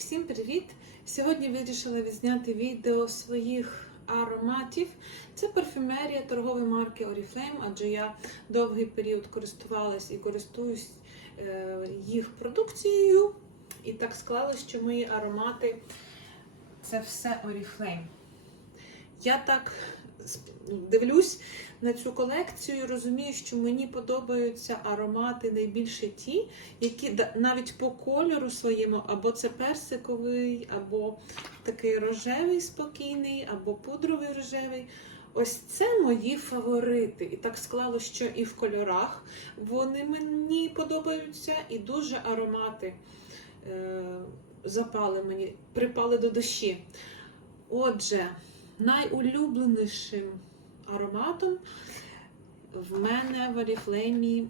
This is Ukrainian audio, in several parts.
Всім привіт! Сьогодні вирішила відзняти відео своїх ароматів. Це парфюмерія торгової марки Oriflame, адже я довгий період користувалась і користуюсь е, їх продукцією. І так склалось, що мої аромати це все Oriflame. Я так дивлюсь на цю колекцію і розумію, що мені подобаються аромати найбільше ті, які навіть по кольору своєму, або це персиковий, або такий рожевий спокійний, або пудровий рожевий. Ось це мої фаворити. І так склало, що і в кольорах вони мені подобаються, і дуже аромати е, запали мені, припали до душі. Отже, найулюбленішим ароматом в мене в Oriflame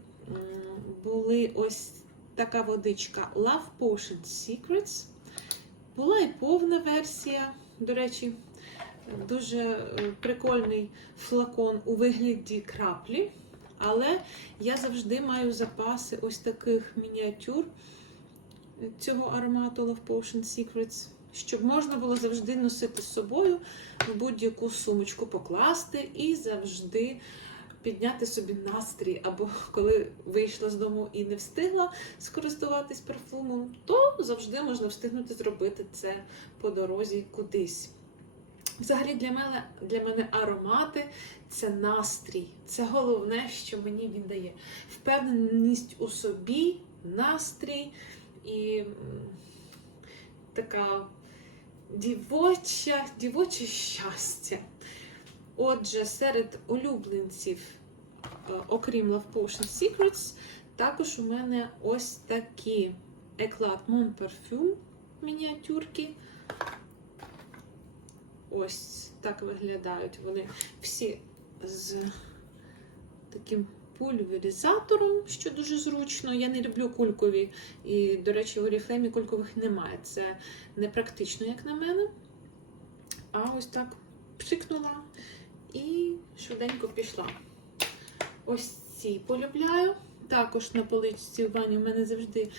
були ось така водичка Love Potion Secrets. Була і повна версія, до речі, дуже е, прикольний флакон у вигляді краплі. Але я завжди маю запаси ось таких мініатюр цього аромату Love Potion Secrets, щоб можна було завжди носити з собою в будь-яку сумочку покласти і завжди підняти собі настрій. Або коли вийшла з дому і не встигла скористуватись парфумом, то завжди можна встигнути зробити це по дорозі кудись. Взагалі для мене, для мене аромати це настрій. Це головне, що мені він дає. Впевненість у собі, настрій і така дівоча, дівоче щастя. Отже, серед улюбленців, е, окрім Love Potion Secrets, також у мене ось такі Eclat Mon Parfum мініатюрки. Ось так виглядають вони всі з таким пульверизатором, що дуже зручно. Я не люблю кулькові. І, до речі, в Oriflame кулькових немає. Це непрактично, як на мене. А ось так пшикнула і швиденько пішла. Ось ці полюбляю. Також на поличці в ванні в мене завжди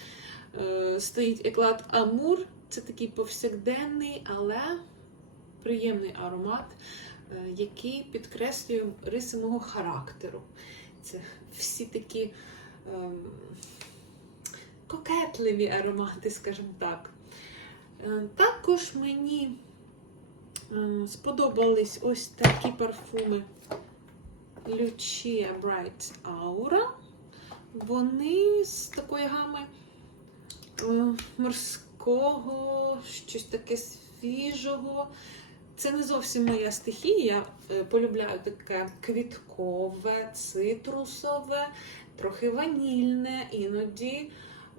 е, стоїть еклад Амур. Це такий повсякденний, але приємний аромат, е, який підкреслює риси мого характеру. Це всі такі ем, кокетливі аромати, скажімо так. Е, Також мені е, сподобались ось такі парфуми Lucia Bright Aura. Вони з такої гами е, морського, щось таке свіжого. Це не зовсім моя стихія. Я е, полюбляю таке квіткове, цитрусове, трохи ванільне, іноді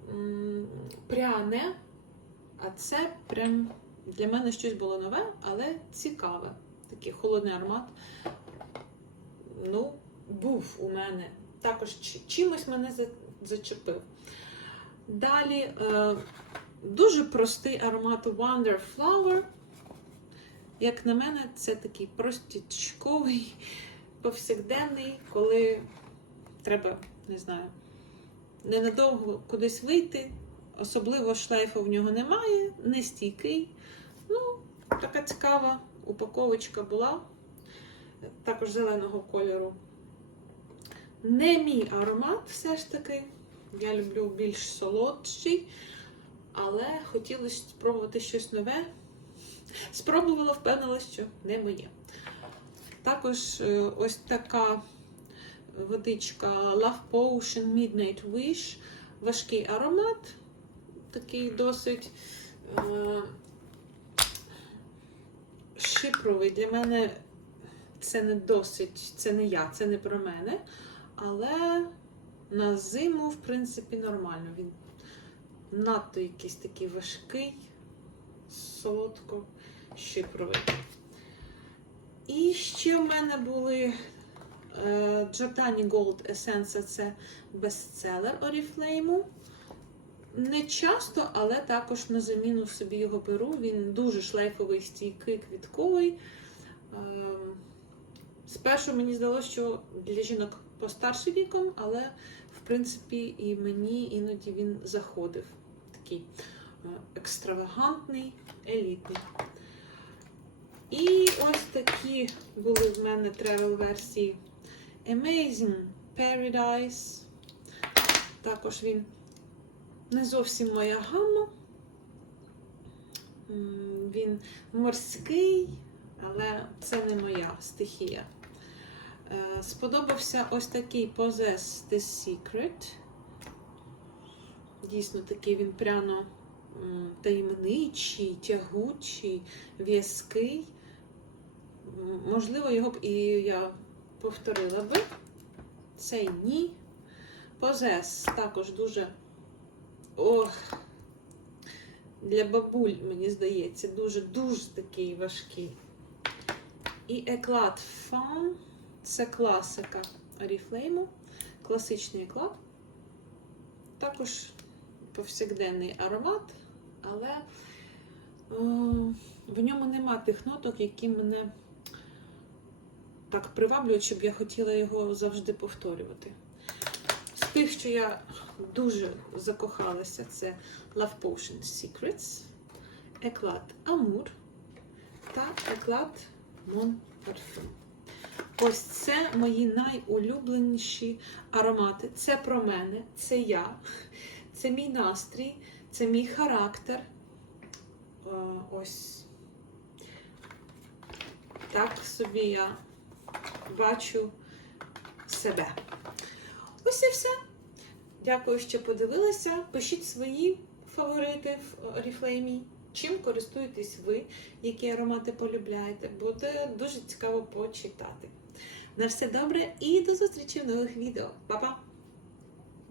м, пряне. А це прям для мене щось було нове, але цікаве. Такий холодний аромат. Ну, був у мене. Також чимось мене зачепив. Далі е, дуже простий аромат Wonder Flower. Як на мене, це такий простічковий, повсякденний, коли треба, не знаю, ненадовго кудись вийти. Особливо шлейфу в нього немає, не стійкий. Ну, така цікава упаковочка була, також зеленого кольору. Не мій аромат, все ж таки. Я люблю більш солодший, але хотілося спробувати щось нове. Спробувала, впевнилася, що не моє. Також е, ось така водичка Love Potion Midnight Wish. Важкий аромат, такий досить е, шипровий. Для мене це не досить, це не я, це не про мене. Але на зиму, в принципі, нормально. Він надто якийсь такий важкий, солодко шипровий. І ще в мене були е, Giordani Gold Essence, це бестселер Oriflame. Не часто, але також на заміну собі його беру. Він дуже шлейфовий, стійкий, квітковий. Ем, Спершу мені здалося, що для жінок постарше віком, але в принципі і мені іноді він заходив. Такий е, екстравагантний, елітний. І ось такі були в мене тревел-версії. Amazing Paradise. Також він не зовсім моя гамма. Він морський, але це не моя стихія. Е, Сподобався ось такий Possess the Secret. Дійсно, такий він пряно таємничий, тягучий, в'язкий. Можливо, його б і я повторила би. Цей ні. Possess також дуже. Ох, для бабуль, мені здається, дуже-дуже такий важкий. І Eclat Fun. Це класика Oriflame. Класичний еклад. Також повсякденний аромат, але о, в ньому нема тих ноток, які мене так приваблюють, щоб я хотіла його завжди повторювати. З тих, що я дуже закохалася, це Love Potion Secrets, Eclat Amour та Eclat Mon Parfum. Ось це мої найулюбленіші аромати. Це про мене, це я, це мій настрій, це мій характер. Е, Ось так собі я бачу себе. Ось і все. Дякую, що подивилися. Пишіть свої фаворити в Oriflame. Чим користуєтесь ви, які аромати полюбляєте, буде дуже цікаво почитати. На все добре і до зустрічі в нових відео. Па-па!